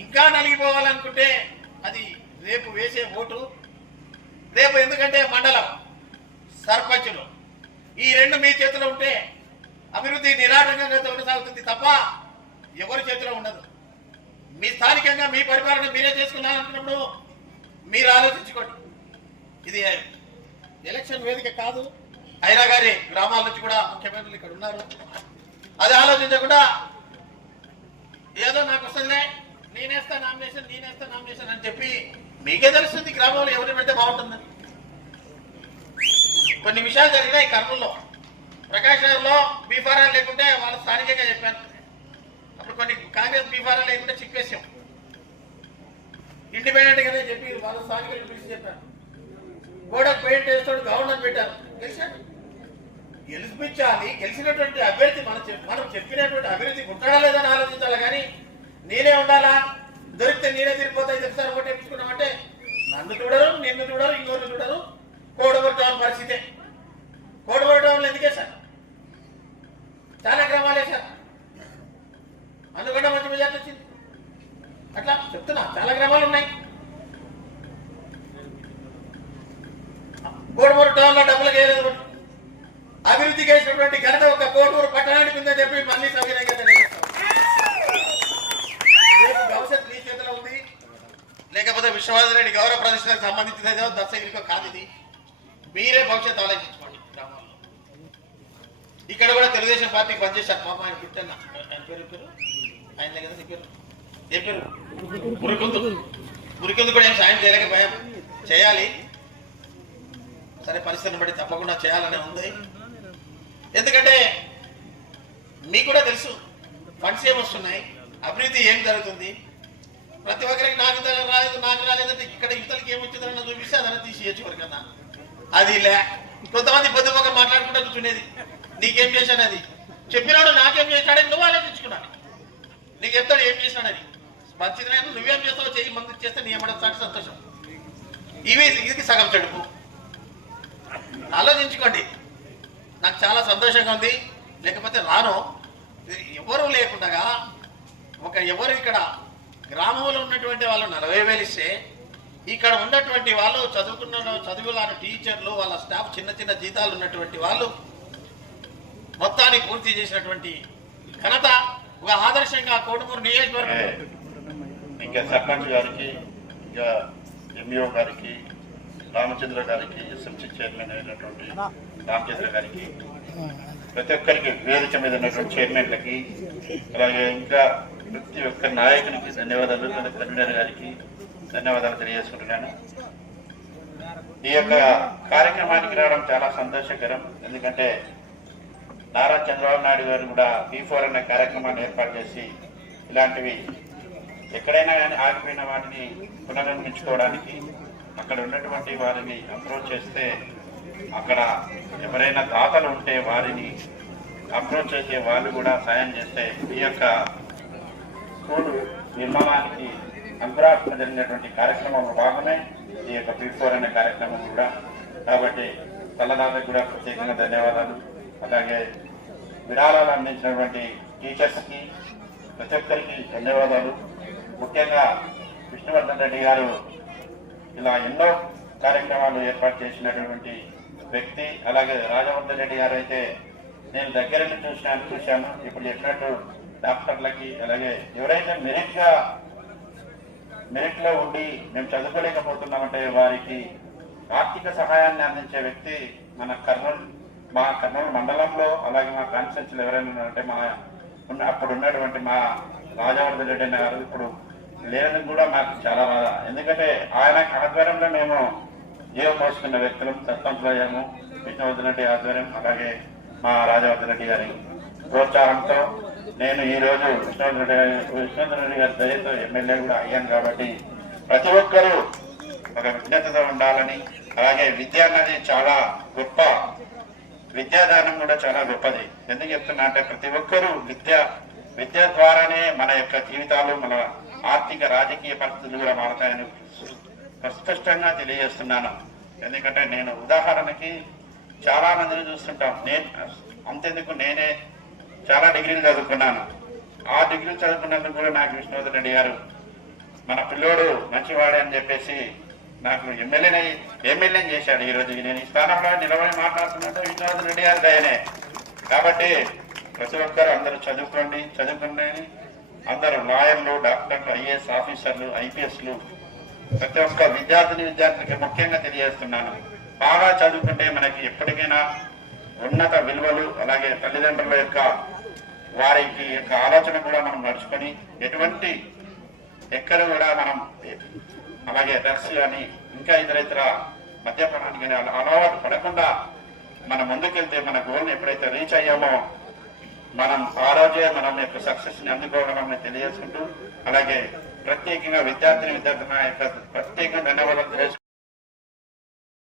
ఇంకా నలిగిపోవాలనుకుంటే అది రేపు వేసే ఓటు, రేపు ఎందుకంటే మండలం సర్పంచులు ఈ రెండు మీ చేతిలో ఉంటే అభివృద్ధి నిరాటంకంగా కొనసాగుతుంది తప్ప ఎవరి చేతిలో ఉండదు. మీ స్థానికంగా మీ పరిపాలన మీరే చేసుకున్నారనుకున్నప్పుడు మీరు ఆలోచించుకోండి. ఇది ఎలక్షన్ వేదిక కాదు. అయినా గారి గ్రామాల నుంచి కూడా ముఖ్యమంత్రులు ఇక్కడ ఉన్నారు. అది ఆలోచించకుండా ఏదో నాకు వస్తుందిలే నేనేస్తా నామినేషన్ అని చెప్పి మీకే తెలుస్తుంది గ్రామంలో ఎవరిని పెడితే బాగుంటుందని. కొన్ని విషయాలు జరిగినాయి కర్నూలులో. ప్రకాష్ నగర్లో బీఫారాలు లేకుంటే వాళ్ళు స్థానికంగా చెప్పాను. అప్పుడు కొన్ని కాంగ్రెస్ బీఫారాలు లేకుంటే చిక్కేసాం. ఇండిపెండెంట్ గానే చెప్పి వాళ్ళ స్థానికులు పిలిచి చెప్పాను. గోడకు పెయింట్ వేస్తాడు గవర్నర్ పెట్టారు. గెలిచాడు. గెలిపించాలి. గెలిచినటువంటి అభ్యర్థి మనం చెప్పినటువంటి అభివృద్ధి ఉంటాడా లేదని ఆలోచించాలి. కానీ నేనే ఉండాలా, దొరికితే నేనే తిరిగిపోతాయి చెప్తారు ఒకటి తెప్పించుకున్నామంటే నన్ను చూడరు, నిన్ను చూడరు, ఇంకోరు చూడరు. కోడవూరు టౌన్ పరిస్థితే. కోడవూరు టౌన్లో ఎందుకు వేశారు? చాలా గ్రామాలు వేశారు. అందుకన్నా మంచి మెజార్టీ వచ్చింది. అట్లా చెప్తున్నా చాలా గ్రామాలు ఉన్నాయి. కోడవూరు టౌన్ లో డబ్బులు వేయలేదు. అభివృద్ధి చేసినటువంటి ఘనత ఒక కోడూరు పట్టణానికి ఉందని చెప్పి మళ్ళీ సవినయంగా తెలియజేస్తాం. రేపు భవిష్యత్ మీ చేతిలో ఉంది. లేకపోతే విశ్వనాథరెడ్డి గౌరవ ప్రదర్శనకు సంబంధించినదో దర్శకుడికో కాదు. ఇది మీరే భవిష్యత్ ఆలోచించుకోండి. గ్రామాల్లో ఇక్కడ కూడా తెలుగుదేశం పార్టీకి పనిచేశారు. పాప ఆయన పుట్టన్న ఆయన పేరు ఆయన కదా చెప్పారు. ఏ పేరు? మురికొందు కూడా ఏం సాయం చేయలేకపోయాం. చేయాలి. సరే పరిస్థితిని బట్టి తప్పకుండా చేయాలనే ఉంది. ఎందుకంటే మీకు కూడా తెలుసు ఫండ్స్ ఏమొస్తున్నాయి, అభివృద్ధి ఏం జరుగుతుంది. ప్రతి ఒక్కరికి నాకు రాలేదంటే ఇక్కడ యువతలకి ఏమొచ్చిందని చూపిస్తే అదన్నా తీసేయచ్చు వరకన్నా. అది లే కొంతమంది పొద్దుపొక్క మాట్లాడుకుంటూ కూర్చునేది. నీకేం చేశాను అది చెప్పినాడు, నాకేం చేశాడని నువ్వు ఆలోచించుకున్నాను. నీకు చెప్తాడు ఏం చేసినాడని. మంచిది నువ్వేం చేస్తావు చెయ్యి, మంది చేస్తే నీ ఏమంటే సంతోషం. ఇది సగం చెడుపు. ఆలోచించుకోండి. నాకు చాలా సంతోషంగా ఉంది. లేకపోతే రాను. ఎవరు లేకుండా ఎవరు ఇక్కడ గ్రామంలో ఉన్నటువంటి వాళ్ళు 40,000 ఇస్తే ఇక్కడ ఉన్నటువంటి వాళ్ళు చదువులాని టీచర్లు వాళ్ళ స్టాఫ్ చిన్న జీతాలు ఉన్నటువంటి వాళ్ళు మొత్తాన్ని పూర్తి చేసినటువంటి ఘనత ఒక ఆదర్శంగా కోటమూరు నియోజకవర్గం. ఇంకా సర్పంచ్ గారికి, ఇంకా ఎంఈఓ గారికి, రామచంద్ర గారికి, ఎస్ఎంసీ చైర్మన్ అయినటువంటి రామచంద్ర గారికి, ప్రతి ఒక్కరికి వేదిక మీద ఉన్నటువంటి చైర్మన్లకి, అలాగే ఇంకా ప్రతి ఒక్క నాయకునికి ధన్యవాదాలు. కన్వీనర్ గారికి ధన్యవాదాలు తెలియజేసుకుంటున్నాను. ఈ యొక్క కార్యక్రమానికి రావడం చాలా సంతోషకరం. ఎందుకంటే నారా చంద్రబాబు నాయుడు గారు కూడా P4 అనే కార్యక్రమాన్ని ఏర్పాటు చేసి ఇలాంటివి ఎక్కడైనా కానీ ఆగిపోయిన వాటిని పునర్నిర్మించుకోవడానికి అక్కడ ఉన్నటువంటి వారిని అప్రోచ్ చేస్తే, అక్కడ ఎవరైనా దాతలు ఉంటే వారిని అప్రోచ్ చేసే వాళ్ళు కూడా సాయం చేస్తే ఈ యొక్క స్కూలు నిర్మాణానికి అంకురార్పణ జరిగినటువంటి కార్యక్రమంలో భాగమే ఈ యొక్క P4 అనే కార్యక్రమం కూడా. కాబట్టి తల్లదాతకు కూడా ప్రత్యేకంగా ధన్యవాదాలు. అలాగే విరాళాలు అందించినటువంటి టీచర్స్కి ప్రతి ఒక్కరికి ధన్యవాదాలు. ముఖ్యంగా విష్ణువర్ధన్ రెడ్డి గారు ఇలా ఎన్నో కార్యక్రమాలు ఏర్పాటు చేసినటువంటి వ్యక్తి. అలాగే రాజవర్ధన్ రెడ్డి గారు అయితే నేను దగ్గర నుంచి చూశాను. ఇప్పుడు చెప్పినట్టు డాక్టర్లకి, అలాగే ఎవరైతే మెరిట్లో ఉండి మేము చదువుకోలేకపోతున్నామంటే వారికి ఆర్థిక సహాయాన్ని అందించే వ్యక్తి మన కర్నూలు మండలంలో, అలాగే మా కాన్స్టిట్యూన్సీలో ఎవరైనా ఉన్నారంటే అప్పుడు ఉన్నటువంటి మా రాజవర్ధన్ రెడ్డి గారు ఇప్పుడు లేదని కూడా మాకు చాలా బాధ. ఎందుకంటే ఆయన ఆధ్వర్యంలో మేము జీవం పోసుకున్న వ్యక్తులు సర్పంచ్లు అయ్యాము. విష్ణువర్ధన్ రెడ్డి ఆధ్వర్యం, అలాగే మా రాజవర్ధన్ రెడ్డి గారి ప్రోత్సాహంతో నేను ఈ రోజు విష్ణువర్ధన్ రెడ్డి గారి దయతో ఎమ్మెల్యే కూడా అయ్యాను. కాబట్టి ప్రతి ఒక్కరూ ఒక విజ్ఞతతో ఉండాలని, అలాగే విద్య అన్నది చాలా గొప్ప, విద్యాదానం కూడా చాలా గొప్పది. ఎందుకు చెప్తున్నా అంటే ప్రతి ఒక్కరూ విద్య ద్వారానే మన యొక్క జీవితాలు, మన ఆర్థిక రాజకీయ పరిస్థితులు కూడా మారతాయని స్పష్టంగా తెలియజేస్తున్నాను. ఎందుకంటే నేను ఉదాహరణకి చాలా మందిని చూస్తుంటాం. అంతెందుకు నేనే చాలా డిగ్రీలు చదువుకున్నాను. ఆ డిగ్రీలు చదువుకున్నందుకు కూడా నాకు విష్ణువర్ధన్ రెడ్డి గారు మన పిల్లోడు మంచివాడే అని చెప్పేసి నాకు ఎమ్మెల్యేని చేశాడు. ఈ రోజు నేను ఈ స్థానంలో నిలబడి మాట్లాడుతున్నట్టు విశ్వనాథ్ రెడ్డి గారి దయనే. కాబట్టి ప్రతి ఒక్కరు అందరూ చదువుకోండి, అందరూ లాయర్లు, డాక్టర్లు, ఐఏఎస్ ఆఫీసర్లు, ఐపీఎస్లు, ప్రతి ఒక్క విద్యార్థులకి ముఖ్యంగా తెలియజేస్తున్నాను, బాగా చదువుకుంటే మనకి ఎప్పటికైనా ఉన్నత విలువలు, అలాగే తల్లిదండ్రుల యొక్క వారికి యొక్క ఆలోచన కూడా మనం నడుచుకొని ఎటువంటి ఎక్కడ కూడా మనం అలాగే డ్రగ్స్ కానీ ఇంకా ఇతర మద్యపానానికి కానీ అలవాటు పడకుండా మనం ముందుకెళ్తే మన గోల్ని ఎప్పుడైతే రీచ్ అయ్యామో మనం ఆ రోజే మనం యొక్క సక్సెస్ ని అందుకోవడం తెలియజేసుకుంటూ, అలాగే ప్రత్యేకంగా విద్యార్థిని యొక్క ప్రత్యేకంగా ధన్యవాదాలు